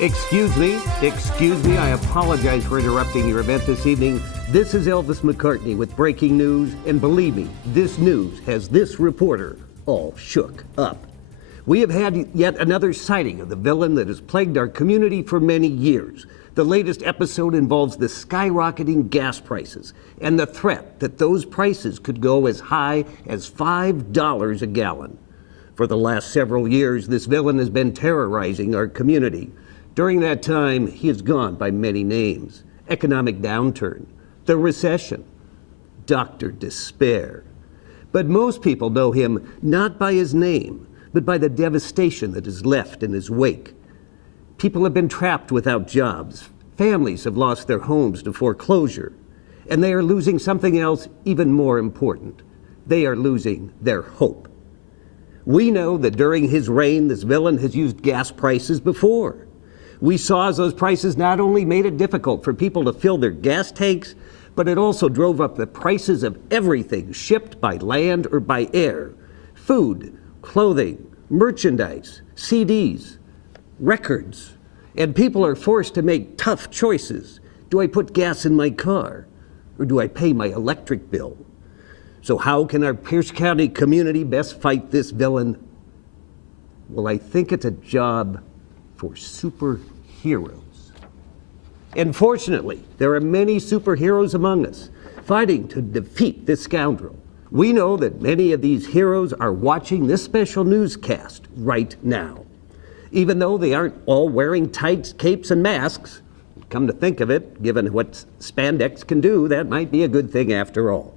Excuse me, I apologize for interrupting your event this evening. This is Elvis McCartney with breaking news, and believe me, this news has this reporter all shook up. We have had yet another sighting of the villain that has plagued our community for many years. The latest episode involves the skyrocketing gas prices and the threat that those prices could go as high as $5 a gallon. For the last several years, this villain has been terrorizing our community. During that time, he has gone by many names: economic downturn, the recession, Dr. Despair. But most people know him not by his name, but by the devastation that is left in his wake. People have been trapped without jobs. Families have lost their homes to foreclosure. And they are losing something else even more important. They are losing their hope. We know that during his reign, this villain has used gas prices before. We saw as those prices not only made it difficult for people to fill their gas tanks, but it also drove up the prices of everything shipped by land or by air: food, clothing, merchandise, CDs, records. And people are forced to make tough choices. Do I put gas in my car, or do I pay my electric bill? So how can our Pierce County community best fight this villain? Well, I think it's a job for superheroes. And fortunately, there are many superheroes among us fighting to defeat this scoundrel. We know that many of these heroes are watching this special newscast right now. Even though they aren't all wearing tights, capes, and masks, come to think of it, given what spandex can do, that might be a good thing after all.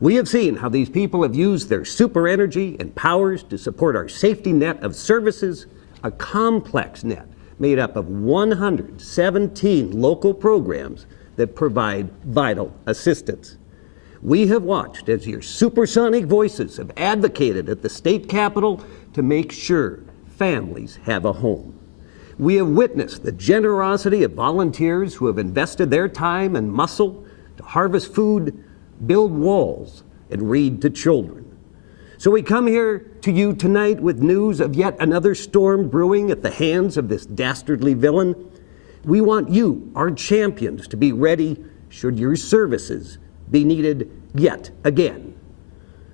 We have seen how these people have used their super energy and powers to support our safety net of services, a complex net made up of 117 local programs that provide vital assistance. We have watched as your supersonic voices have advocated at the state capitol to make sure families have a home. We have witnessed the generosity of volunteers who have invested their time and muscle to harvest food, build walls, and read to children. So we come here to you tonight with news of yet another storm brewing at the hands of this dastardly villain. We want you, our champions, to be ready should your services be needed yet again.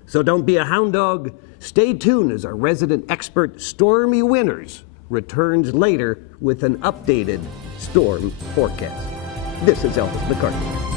So don't be a hound dog. Stay tuned as our resident expert, Stormy Winters, returns later with an updated storm forecast. This is Elvis McCartney.